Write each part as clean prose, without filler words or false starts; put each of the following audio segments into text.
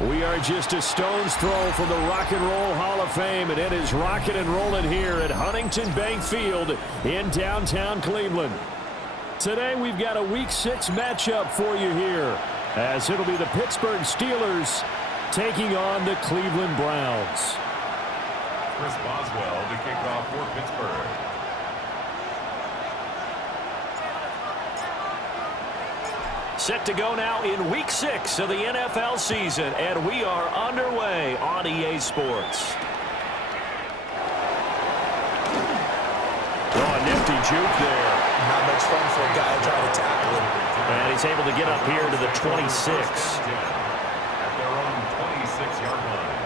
We are just a stone's throw from the Rock and Roll Hall of Fame, and it is rocking and rolling here at Huntington Bank Field in downtown Cleveland. Today we've got a Week 6 matchup for you here, as it'll be the Pittsburgh Steelers taking on the Cleveland Browns. Chris Boswell to kick off for Pittsburgh. Set to go now in Week 6 of the NFL season, and we are underway on EA Sports. Oh, a nifty juke there. Not much fun for a guy trying to tackle him. And he's able to get up here to the 26. At their own 26-yard line.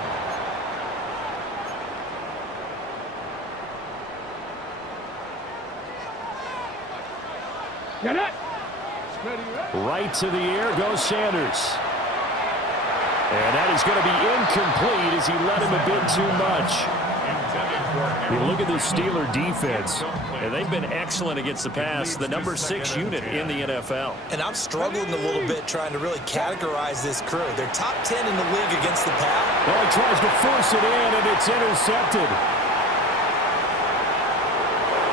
Get it! Right to the air goes Sanders. And that is going to be incomplete as he let him a bit too much. You look at this Steeler defense, and they've been excellent against the pass, the number 6 unit in the NFL. And I'm struggling a little bit trying to really categorize this crew. They're top 10 in the league against the pass. Well, he tries to force it in, and it's intercepted.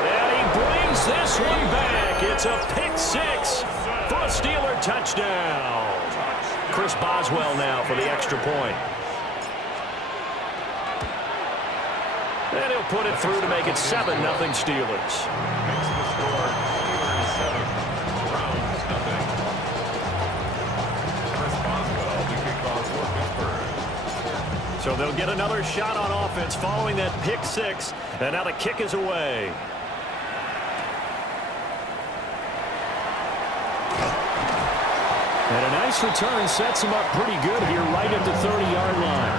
And he brings this one back. It's a pick 6 for a Steeler touchdown. Chris Boswell now for the extra point. And he'll put it through to make it 7-0 Steelers. Makes the score Steelers 7, Browns 0. Chris Boswell to kick off for Pittsburgh. So they'll get another shot on offense following that pick 6. And now the kick is away. And a nice return sets him up pretty good here right at the 30-yard line.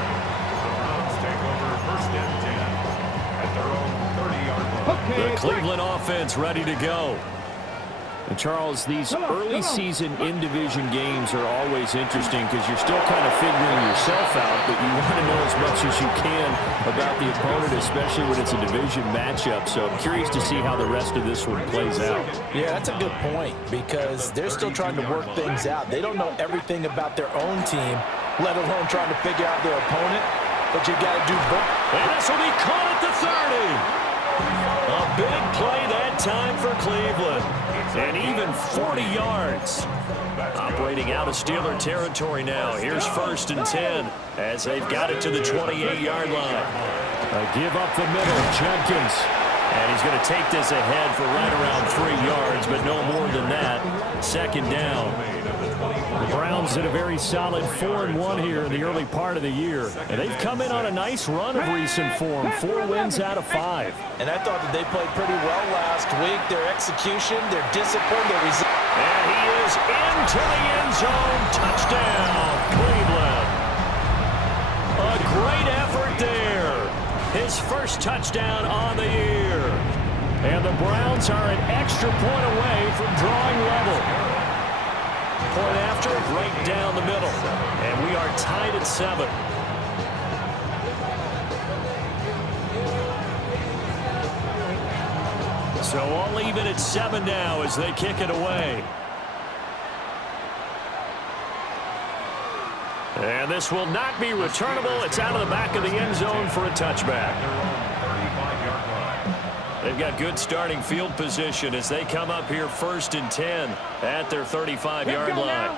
The Browns take over first and 10 at their own 30-yard line. The Cleveland offense ready to go. And Charles, these early season in-division games are always interesting because you're still kind of figuring yourself out, but you want to know as much as you can about the opponent, especially when it's a division matchup. So I'm curious to see how the rest of this one plays out. Yeah, that's a good point because they're still trying to work things out. They don't know everything about their own team, let alone trying to figure out their opponent. But you got to do both. And this will be caught at the 30. A big play that time for Cleveland. And even 40 yards. Operating out of Steeler territory now. Here's first and 10 as they've got it to the 28-yard line. A give up the middle, Jenkins. And he's going to take this ahead for right around 3 yards, but no more than that. Second down. The Browns did a very solid 4-1 here in the early part of the year. And they've come in on a nice run of recent form. 4 wins out of 5. And I thought that they played pretty well last week. Their execution, their discipline, their resilience. And he is goes into the end zone. Touchdown, Cleveland. A great effort there. His first touchdown on the year. And the Browns are an extra point away from drawing level. Point after, right down the middle. And we are tied at 7. So all even at 7 now as they kick it away. And this will not be returnable. It's out of the back of the end zone for a touchback. They've got good starting field position as they come up here 1st and 10 at their 35-yard line.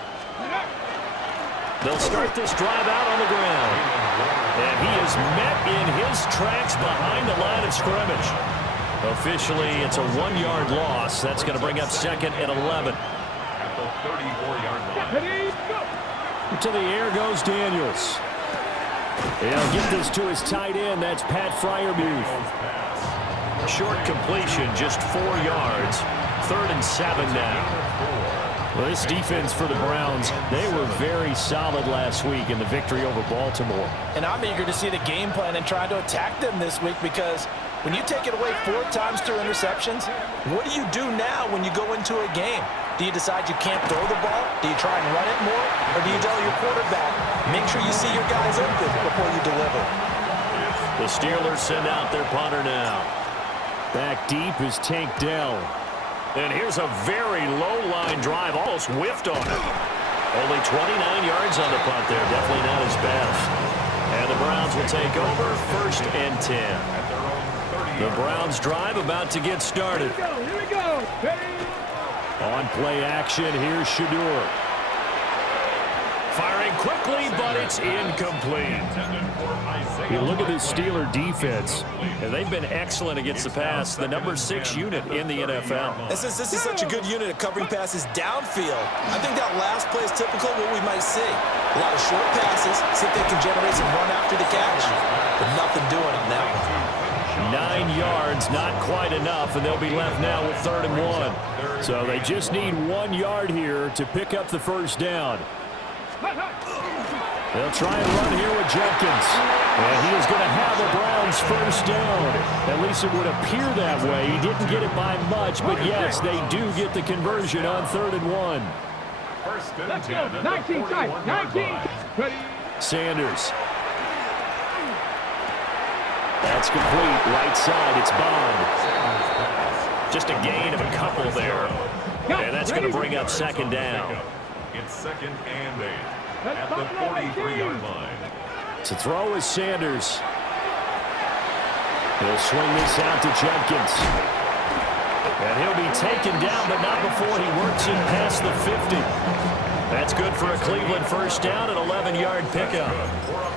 They'll start this drive out on the ground. And he is met in his tracks behind the line of scrimmage. Officially, it's a 1-yard loss. That's going to bring up 2nd and 11. At the 34-yard line. To the air goes Daniels. He'll get this to his tight end. That's Pat Freiermuth. Short completion, just 4 yards. 3rd and 7 now. Well, this defense for the Browns, they were very solid last week in the victory over Baltimore. And I'm eager to see the game plan and try to attack them this week because when you take it away 4 times through interceptions, what do you do now when you go into a game? Do you decide you can't throw the ball? Do you try and run it more? Or do you tell your quarterback, make sure you see your guys open before you deliver? The Steelers send out their punter now. Back deep is Tank Dell. And here's a very low-line drive, almost whiffed on it. Only 29 yards on the punt there, definitely not his best. And the Browns will take over 1st and 10. The Browns drive about to get started. Here we go. On play action, here's Shedeur. Firing quickly, but it's incomplete. You look at this Steeler defense, and they've been excellent against the pass, the number 6 unit in the NFL. And since this is such a good unit at covering passes downfield, I think that last play is typical of what we might see. A lot of short passes, see if they can generate some run after the catch, but nothing doing on that one. 9 yards, not quite enough, and they'll be left now with 3rd and 1. So they just need 1 yard here to pick up the first down. They'll try and run here with Jenkins. And he is going to have the Browns first down. At least it would appear that way. He didn't get it by much, but yes, they do get the conversion on 3rd and 1. First and Let's 10 go. at 19 the side. 41-yard 19. line. Ready. Sanders. That's complete. Right side, it's Bond. Just a gain of a couple there. And that's going to bring up 2nd down. It's 2nd and 8 at the 43-yard line. To throw is Sanders. He'll swing this out to Jenkins. And he'll be taken down, but not before he works it past the 50. That's good for a Cleveland first down, an 11-yard pickup.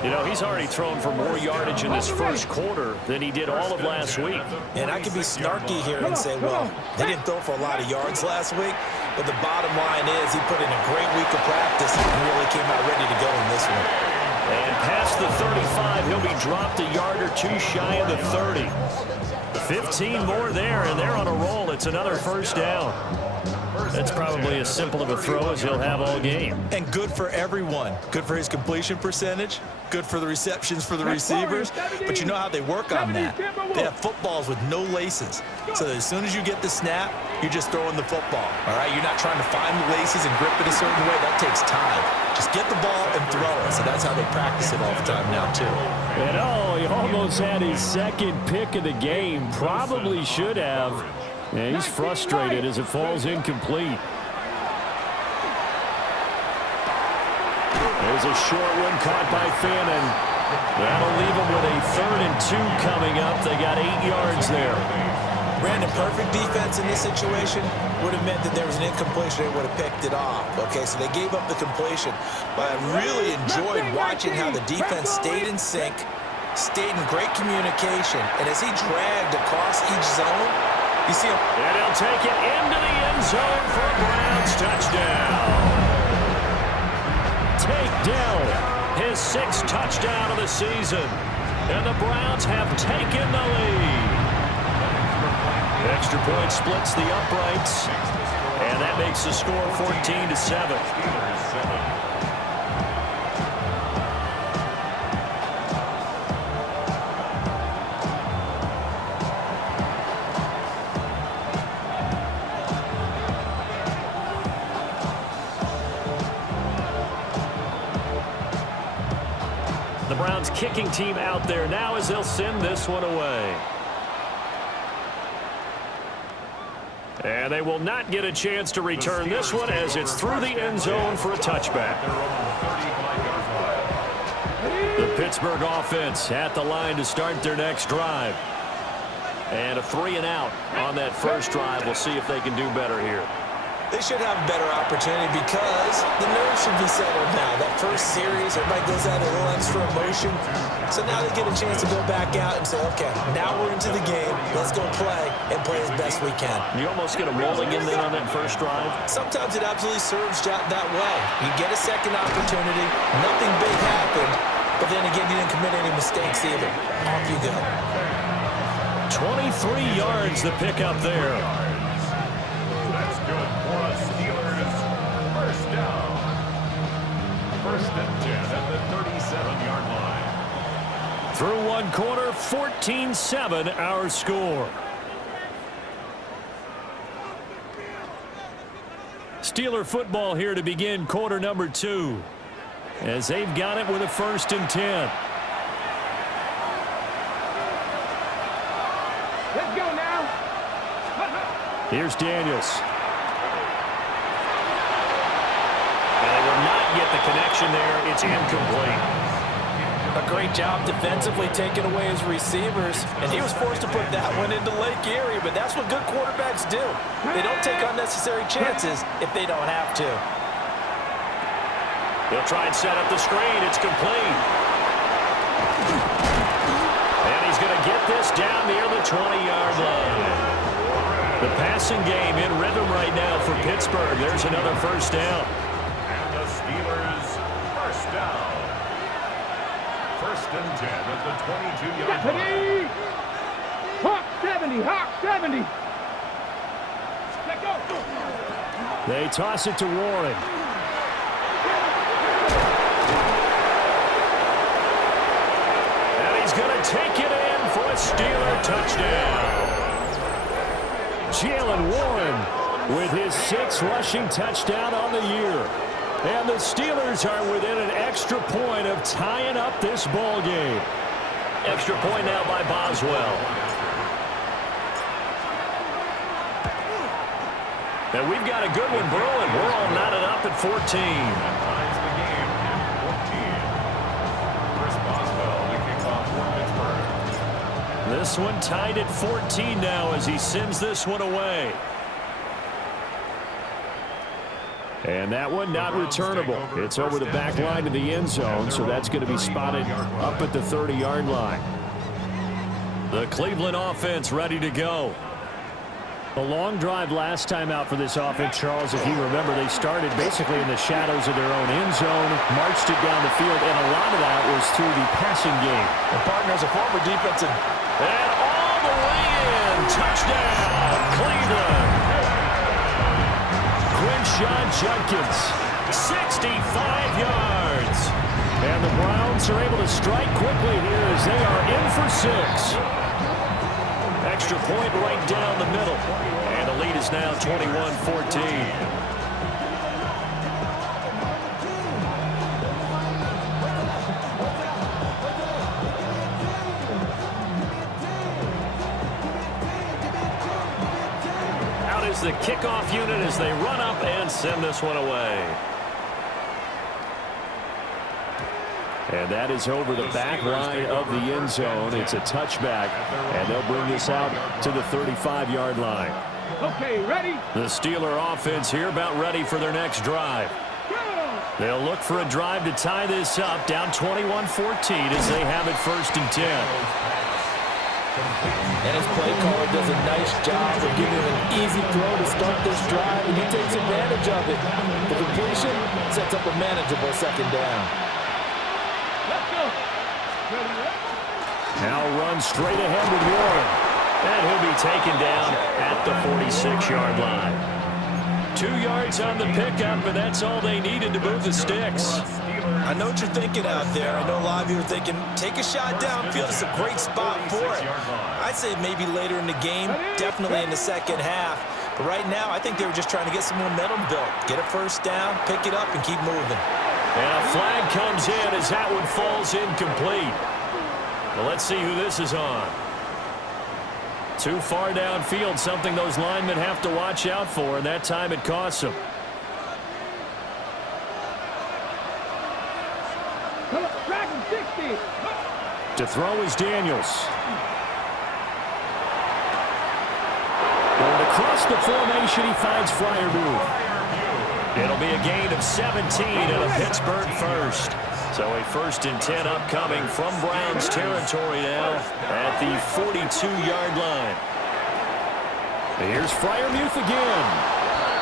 You know, he's already thrown for more yardage in this first quarter than he did all of last week. And I could be snarky here and say, well, they didn't throw for a lot of yards last week, but the bottom line is he put in a great week of practice and really came out ready to go in this one. And past the 35, he'll be dropped a yard or 2 shy of the 30. 15 more there, and they're on a roll. It's another first down. That's probably as simple of a throw as he'll have all game. And good for everyone. Good for his completion percentage. Good for the receptions for the receivers. But you know how they work on that. They have footballs with no laces. So that as soon as you get the snap, you're just throwing the football. All right? You're not trying to find the laces and grip it a certain way. That takes time. Just get the ball and throw it. So that's how they practice it all the time now, too. And oh, he almost had his 2nd pick of the game. Probably should have. And he's frustrated as it falls incomplete. There's a short one caught by Fannin. That'll leave him with a 3rd and 2 coming up. They got 8 yards there. Brandon, perfect defense in this situation would have meant that there was an incompletion. They would have picked it off. Okay, so they gave up the completion. But I really enjoyed watching how the defense stayed in sync, stayed in great communication. And as he dragged across each zone, you see him. And he'll take it into the end zone for a Browns touchdown. Tank Dell, his 6th touchdown of the season. And the Browns have taken the lead. Extra point splits the uprights. And that makes the score 14-7. Steelers 7. The Browns kicking team out there now as they'll send this one away. And they will not get a chance to return this one as it's through the end zone for a touchback. The Pittsburgh offense at the line to start their next drive. And a 3-and-out on that first drive. We'll see if they can do better here. They should have a better opportunity because the nerves should be settled now. That first series, everybody goes out a little extra emotion. So now they get a chance to go back out and say, okay, now we're into the game. Let's go play and play as best we can. You almost get a rolling in there on that first drive. Sometimes it absolutely serves that way. You get a second opportunity. Nothing big happened. But then again, you didn't commit any mistakes either. Off you go. 23 yards the pickup there. That's good for the Steelers. First down. First and 10 at the 37-yard line. Through one quarter, 14-7 our score. Steeler football here to begin quarter number 2. As they've got it with a 1st and 10. Let's go now. Here's Daniels. And they will not get the connection there. It's incomplete. A great job defensively taking away his receivers, and he was forced to put that one into Lake Erie, but that's what good quarterbacks do. They don't take unnecessary chances if they don't have to. He'll try and set up the screen. It's complete. And he's going to get this down near the 20-yard line. The passing game in rhythm right now for Pittsburgh. There's another first down. And the Steelers first down. First and 10 at the 22-yard line. Hawk 70, Hawk 70. Let go. They toss it to Warren. And he's going to take it in for a Steeler touchdown. Jaylen Warren with his 6th rushing touchdown on the year. And the Steelers are within an extra point of tying up this ball game. Extra point now by Boswell. And we've got a good one brewing. We're all knotted up at 14. That ties the game at 14. Chris Boswell, the kickoff for Pittsburgh. This one tied at 14 now as he sends this one away. And that one not returnable. It's over the back line of the end zone, so that's going to be spotted up at the 30-yard line. The Cleveland offense ready to go. A long drive last time out for this offense, Charles. If you remember, they started basically in the shadows of their own end zone, marched it down the field, and a lot of that was through the passing game. The partner's a former defensive. And all the way in. Touchdown, Cleveland. Quinshaw Judkins, 65 yards. And the Browns are able to strike quickly here as they are in for 6. Extra point right down the middle. And the lead is now 21-14. The kickoff unit as they run up and send this one away. And that is over the back line of the end zone. It's a touchback, and they'll bring this out to the 35-yard line. Okay, ready? The Steeler offense here about ready for their next drive. They'll look for a drive to tie this up, down 21-14 as they have it 1st and 10. And his play caller does a nice job of giving him an easy throw to start this drive, and he takes advantage of it. The completion sets up a manageable 2nd down. Let's go. Now run straight ahead with Warren. And he'll be taken down at the 46-yard line. 2 yards on the pickup, and that's all they needed to move the sticks. I know what you're thinking out there. I know a lot of you are thinking, take a shot downfield. It's a great spot for it. I'd say maybe later in the game, definitely in the second half. But right now, I think they were just trying to get some momentum built. Get a first down, pick it up, and keep moving. And a flag comes in as that one falls incomplete. Well, let's see who this is on. Too far downfield, something those linemen have to watch out for, and that time it costs them. To throw is Daniels. Going across the formation, he finds Freiermuth. It'll be a gain of 17 and a Pittsburgh first. So a 1st and 10 upcoming from Browns territory now at the 42-yard line. Here's Freiermuth again.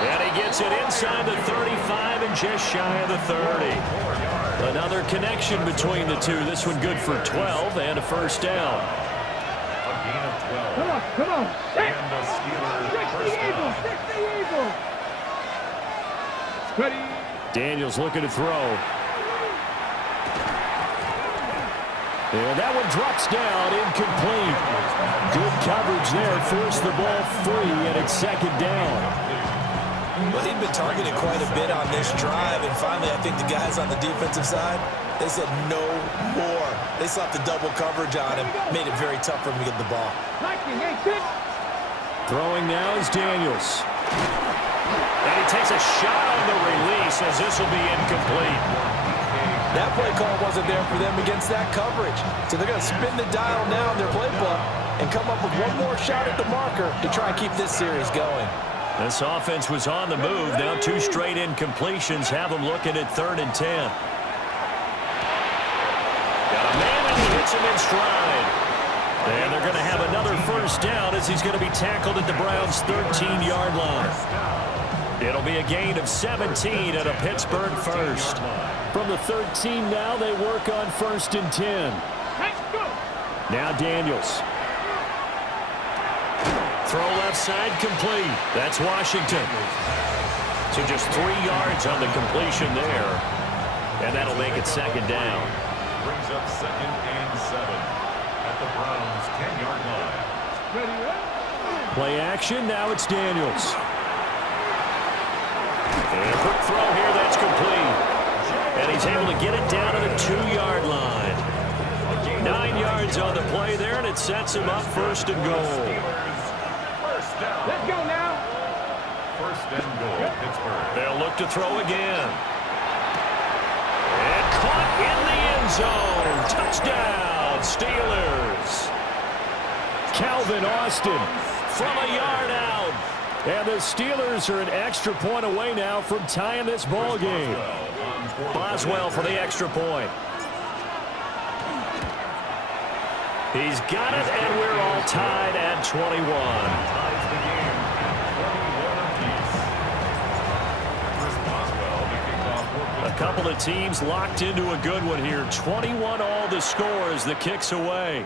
And he gets it inside the 35 and just shy of the 30. Another connection between the two. This one good for 12 and a first down. A gain of 12. Come on. And the Steelers first down. Ready. Daniels looking to throw. And that one drops down, incomplete. Good coverage there, forced the ball free, and it's 2nd down. Well, he'd been targeted quite a bit on this drive, and finally I think the guys on the defensive side, they said no more. They slapped the double coverage on him, made it very tough for him to get the ball. Throwing now is Daniels. And he takes a shot on the release as this will be incomplete. That play call wasn't there for them against that coverage. So they're going to spin the dial now in their playbook and come up with one more shot at the marker to try and keep this series going. This offense was on the move. Now 2 straight incompletions have them looking at 3rd and 10. Got a man and he hits him in stride. And they're going to have another first down as he's going to be tackled at the Browns' 13-yard line. It'll be a gain of 17 and a Pittsburgh first. From the 13 now, they work on 1st and 10. Now Daniels. Throw left side complete. That's Washington. So just 3 yards on the completion there. And that'll make it 2nd down. Brings up 2nd and 7 at the Browns' 10-yard line. Play action. Now it's Daniels. And a quick throw here. That's complete. And he's able to get it down to the 2-yard line. 9 yards on the play there, and it sets him up 1st and goal. Let's go now. 1st and goal, Pittsburgh. They'll look to throw again. And caught in the end zone. Touchdown, Steelers. Calvin Austin from a yard out. And the Steelers are an extra point away now from tying this ball game. Boswell for the extra point. He's got it, and we're all tied at 21. Ties the game at 21 apiece. Chris Boswell, the kickoff. A couple of teams locked into a good one here. 21 all the score as the kick's away.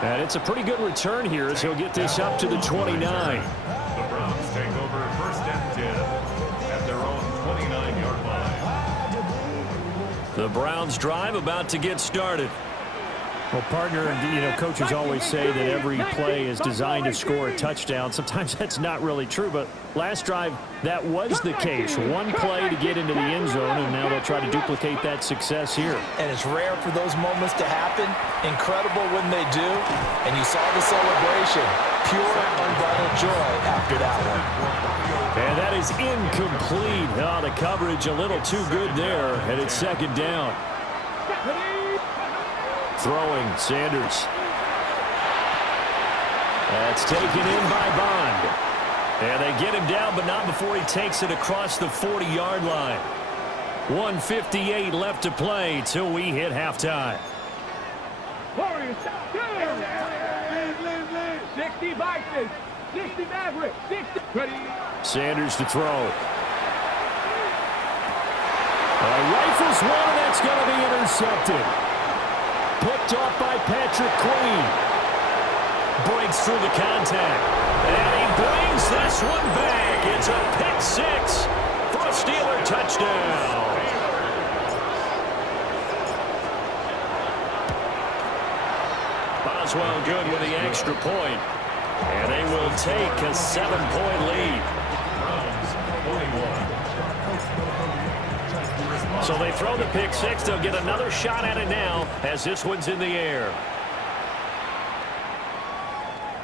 And it's a pretty good return here as he'll get this up to the 29. The Browns take over 1st and 10 at their own 29-yard line. The Browns drive about to get started. Well, partner, coaches always say that every play is designed to score a touchdown. Sometimes that's not really true, but last drive, that was the case. One play to get into the end zone, and now they'll try to duplicate that success here. And it's rare for those moments to happen. Incredible when they do. And you saw the celebration. Pure, unbridled joy after that one. And that is incomplete. Oh, the coverage a little too good there, and it's 2nd down. Throwing, Sanders. That's taken in by Bond. And they get him down, but not before he takes it across the 40-yard line. 1:58 left to play till we hit halftime. 60 Vikings, 60 Mavericks, 60. Ready. Sanders to throw. Rifles one, and that's going to be intercepted. Picked off by Patrick Queen. breaks through the contact. And he brings this one back. It's a pick six for a Steeler touchdown. Boswell good with the extra point. And they will take a 7-point lead. So they throw the pick six. They'll get another shot at it now as this one's in the air.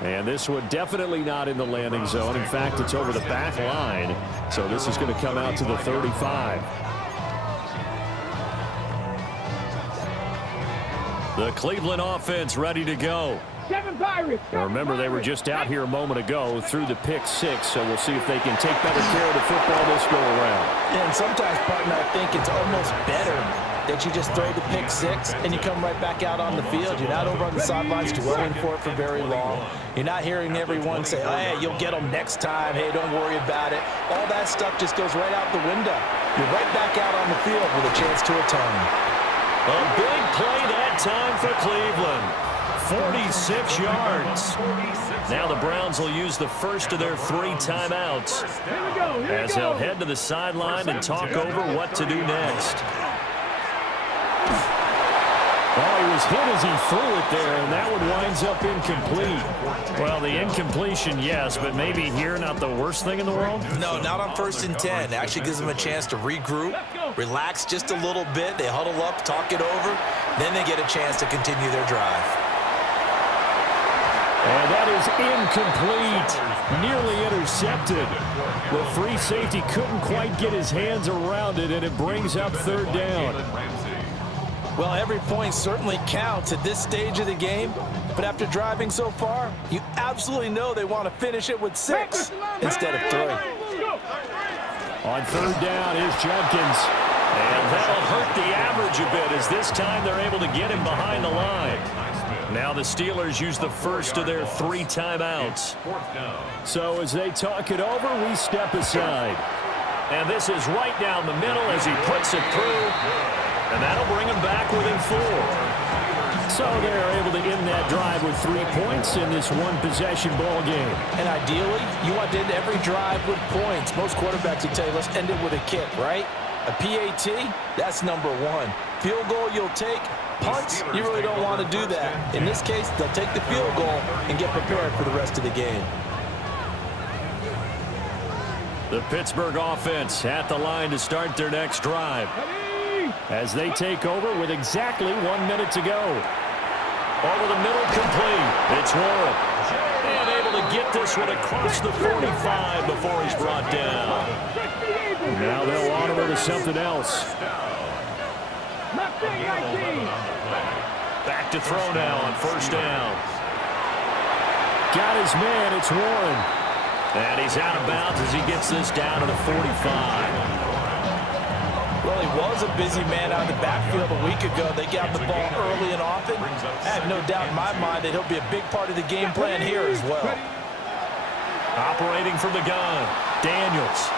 And this one definitely not in the landing zone. In fact, it's over the back line. So this is going to come out to the 35. The Cleveland offense ready to go. Now remember, they were just out here a moment ago through the pick six, so we'll see if they can take better care of the football this go around. Yeah, and sometimes, partner, I think it's almost better that you just throw the pick six and you come right back out on the field. You're not over on the sidelines dwelling for it for very long. You're not hearing everyone say, oh, hey, you'll get them next time. Hey, don't worry about it. All that stuff just goes right out the window. You're right back out on the field with a chance to atone. A big play that time for Cleveland. 46 yards. Now the Browns will use the first of their 3 timeouts as they'll head to the sideline and talk over what to do next. Oh, he was hit as he threw it there, and that one winds up incomplete. Well, the incompletion, yes, but maybe here not the worst thing in the world? No, not on 1st and 10. It actually gives them a chance to regroup, relax just a little bit. They huddle up, talk it over, then they get a chance to continue their drive. And that is incomplete, nearly intercepted. The free safety couldn't quite get his hands around it, and it brings up 3rd down. Well, every point certainly counts at this stage of the game, but after driving so far, you absolutely know they want to finish it with 6 instead of 3. On 3rd down is Judkins, and that'll hurt the average a bit as this time they're able to get him behind the line. Now the Steelers use the first of their 3 timeouts. So as they talk it over, we step aside. And this is right down the middle as he puts it through. And that'll bring him back within 4. So they're able to end that drive with 3 points in this one-possession ball game. And ideally, you want to end every drive with points. Most quarterbacks will tell you, let's end it with a kick, right? A PAT, that's number 1. Field goal you'll take. Punts, you really don't want to do that. In this case, they'll take the field goal and get prepared for the rest of the game. The Pittsburgh offense at the line to start their next drive as they take over with exactly 1 minute to go. Over the middle, complete. It's Warren. And able to get this one across the 45 before he's brought down. Now they'll honor it to something else. Back to throw now on 1st down. Got his man, it's Warren. And he's out of bounds as he gets this down to the 45. Well, he was a busy man out of the backfield a week ago. They got the ball early and often. I have no doubt in my mind that he'll be a big part of the game plan here as well. Operating from the gun, Daniels.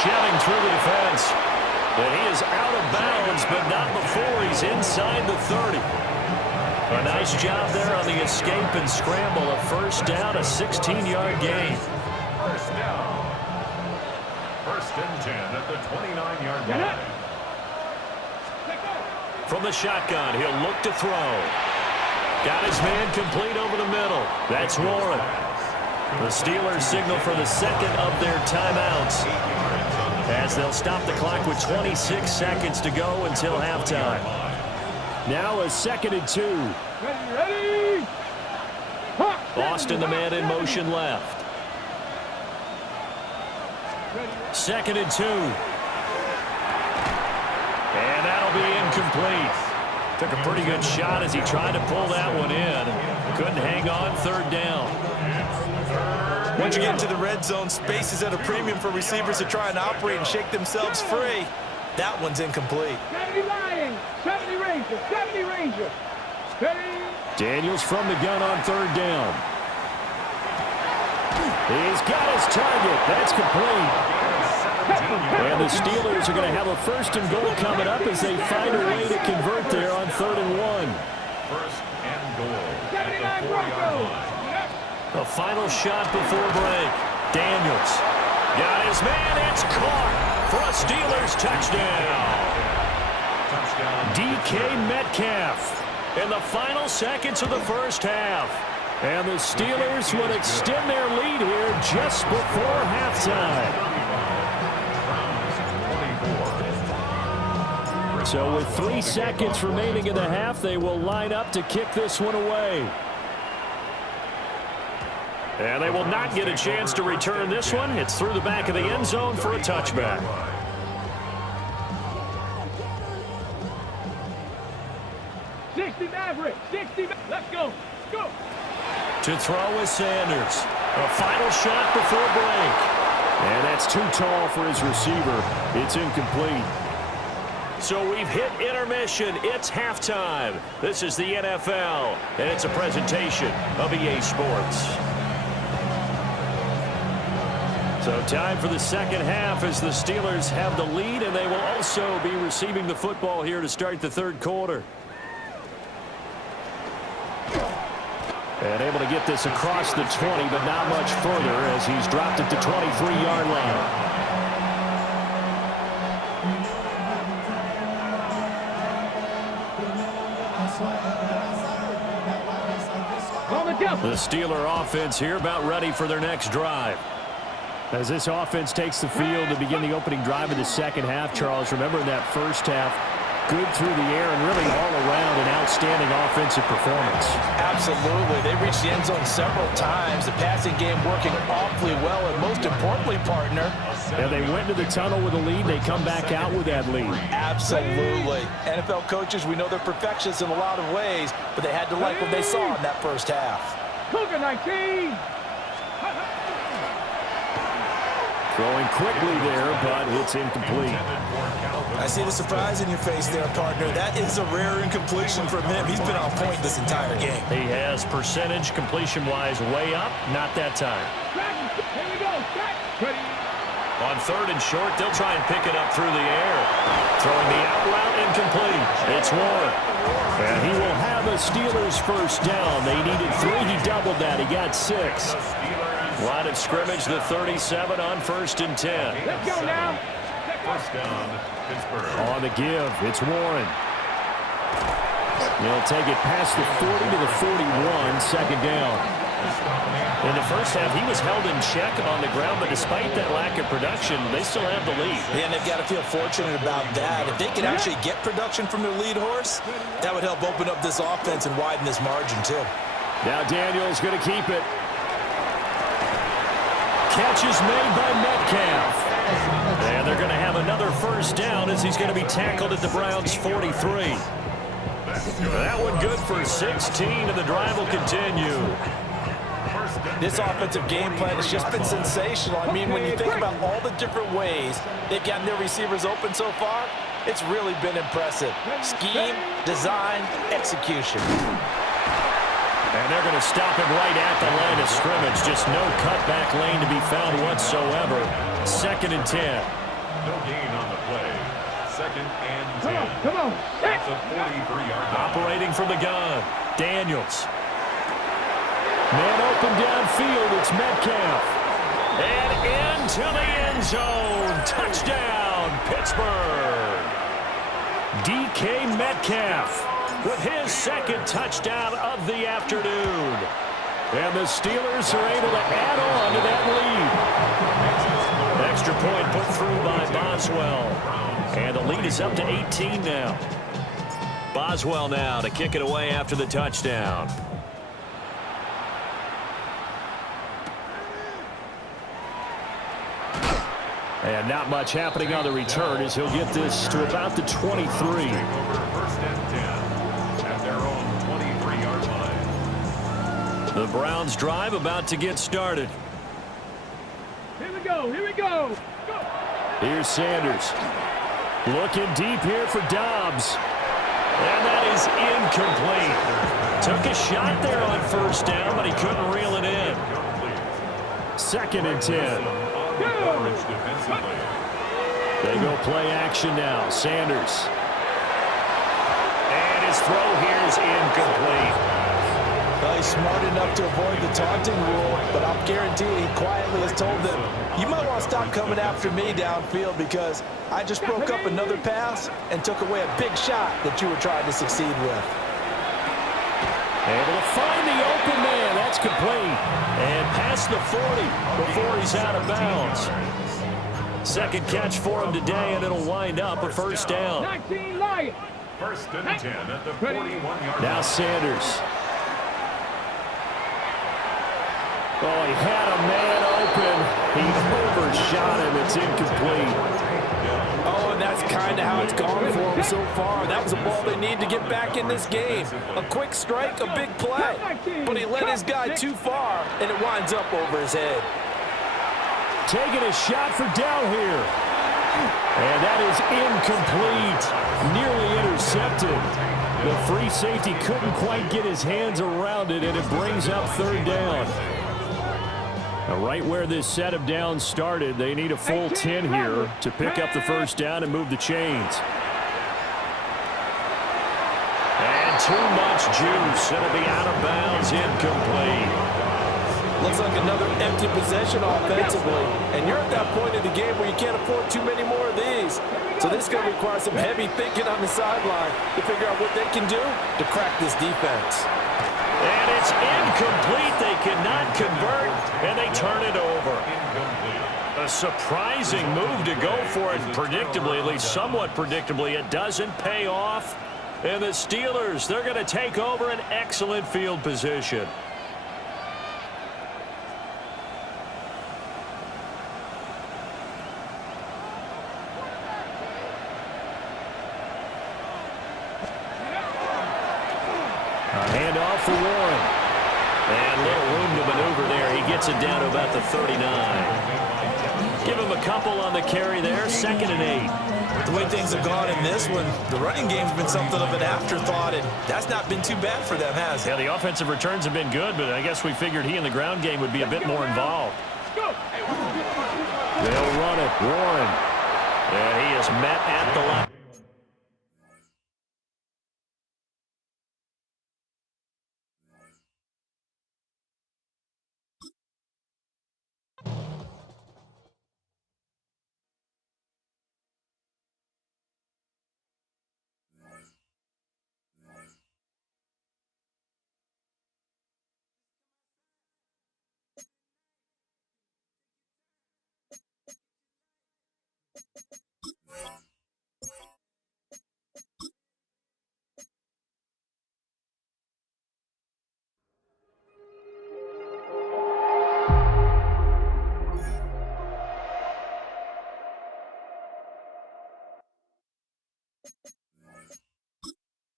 Shoving through the defense. And he is out of bounds, but not before he's inside the 30. A nice job there on the escape and scramble. A 1st down, a 16-yard gain. 1st down. 1st and 10 at the 29-yard line. From the shotgun, he'll look to throw. Got his man complete over the middle. That's Warren. The Steelers signal for the 2nd of their timeouts as they'll stop the clock with 26 seconds to go until halftime. Now a 2nd and 2. Ready. Austin, the man in motion left. 2nd and 2. And that'll be incomplete. Took a pretty good shot as he tried to pull that one in. Couldn't hang on 3rd down. Once you get into the red zone, space is at a premium for receivers to try and operate and shake themselves free. That one's incomplete. 70 Lions, 70 Rangers, 70 Rangers. Daniels from the gun on 3rd down. He's got his target. That's complete. And the Steelers are going to have a 1st and goal coming up as they find a way to convert there on 3rd and 1. 1st and goal. at the 40-yard line. The final shot before break. Daniels got his man. It's caught for a Steelers touchdown. DK Metcalf in the final seconds of the first half. And the Steelers would extend their lead here just before halftime. So with 3 seconds remaining in the half, they will line up to kick this one away. And they will not get a chance to return this one. It's through the back of the end zone for a touchback. 60 Maverick, 60, let's go, go. To throw is Sanders. A final shot before break. And that's too tall for his receiver. It's incomplete. So we've hit intermission. It's halftime. This is the NFL, and it's a presentation of EA Sports. So time for the second half as the Steelers have the lead, and they will also be receiving the football here to start the third quarter. And able to get this across the 20, but not much further as he's dropped at the 23-yard line. The Steeler offense here about ready for their next drive. As this offense takes the field to begin the opening drive of the second half, Charles, remember in that first half, good through the air and really all around an outstanding offensive performance. Absolutely. They reached the end zone several times. The passing game working awfully well, and most importantly, partner. And they went to the tunnel with a lead. They come back out with that lead. Absolutely. NFL coaches, we know they're perfectionists in a lot of ways, but they had to like what they saw in that first half. Cougar 19. Throwing quickly there, but it's incomplete. I see the surprise in your face there, partner. That is a rare incompletion from him. He's been on point this entire game. He has percentage completion-wise way up. Not that time. Here we go. Ready. On third and short, they'll try and pick it up through the air. Throwing the out route incomplete. It's Warren. And he will have a Steelers first down. They needed 3. He doubled that. He got 6. Line of scrimmage, the 37 on 1st and 10. Let's go now. First down, Pittsburgh. On the give, it's Warren. They'll take it past the 40 to the 41, second down. In the first half, he was held in check on the ground, but despite that lack of production, they still have the lead. And they've got to feel fortunate about that. If they could actually get production from their lead horse, that would help open up this offense and widen this margin, too. Now Daniels going to keep it. Catch is made by Metcalf. And they're going to have another first down as he's going to be tackled at the Browns' 43. That one good for 16, and the drive will continue. This offensive game plan has just been sensational. I mean, when you think about all the different ways they've gotten their receivers open so far, it's really been impressive. Scheme, design, execution. And they're going to stop him right at the line of scrimmage. Just no cutback lane to be found whatsoever. 2nd and 10. No gain on the play. 2nd and 10. Come on. That's a 43-yard line. Operating from the gun, Daniels. Man open downfield, it's Metcalf. And into the end zone. Touchdown, Pittsburgh. DK Metcalf with his 2nd touchdown of the afternoon. And the Steelers are able to add on to that lead. Extra point put through by Boswell. And the lead is up to 18 now. Boswell now to kick it away after the touchdown. And not much happening on the return as he'll get this to about the 23. 1st and 10 at their own 23-yard line. The Browns drive about to get started. Here we go. Here we go. Go. Here's Sanders. Looking deep here for Dobbs. And that is incomplete. Took a shot there on 1st down, but he couldn't reel it in. 2nd and 10. They go play action now. Sanders. And his throw here is incomplete. Well, he's smart enough to avoid the taunting rule, but I'm guaranteed he quietly has told them, you might want to stop coming after me downfield because I just broke up another pass and took away a big shot that you were trying to succeed with. Able to find the open man. That's complete. And past the 40 before he's out of bounds. Second catch for him today, and it'll wind up a first down. 19 Lions. First and 10 at the 41-yard Now line. Sanders. Oh, he had a man open. He overshot him. It's incomplete. Oh, and that's kind of how it's gone for him so far. That was a ball they need to get back in this game. A quick strike, a big play. But he led his guy too far, and it winds up over his head. Taking a shot for down here. And that is incomplete. Nearly intercepted. The free safety couldn't quite get his hands around it, and it brings up third down. Now, right where this set of downs started, they need a full 10 here to pick up the first down and move the chains. And too much juice. It'll be out of bounds, incomplete. Looks like another empty possession offensively. And you're at that point in the game where you can't afford too many more of these. So this is going to require some heavy thinking on the sideline to figure out what they can do to crack this defense. And it's incomplete. They cannot convert, and they turn it over. A surprising move to go for it, predictably, at least somewhat predictably. It doesn't pay off. And the Steelers, they're going to take over an excellent field position. Handoff for Warren. And little room to maneuver there. He gets it down to about the 39. Give him a couple on the carry there. 2nd and 8. The way things have gone in this one, the running game's been something of an afterthought, and that's not been too bad for them, has it? Yeah, the offensive returns have been good, but I guess we figured he in the ground game would be a bit more involved. They'll run it. Warren. And he is met at the line.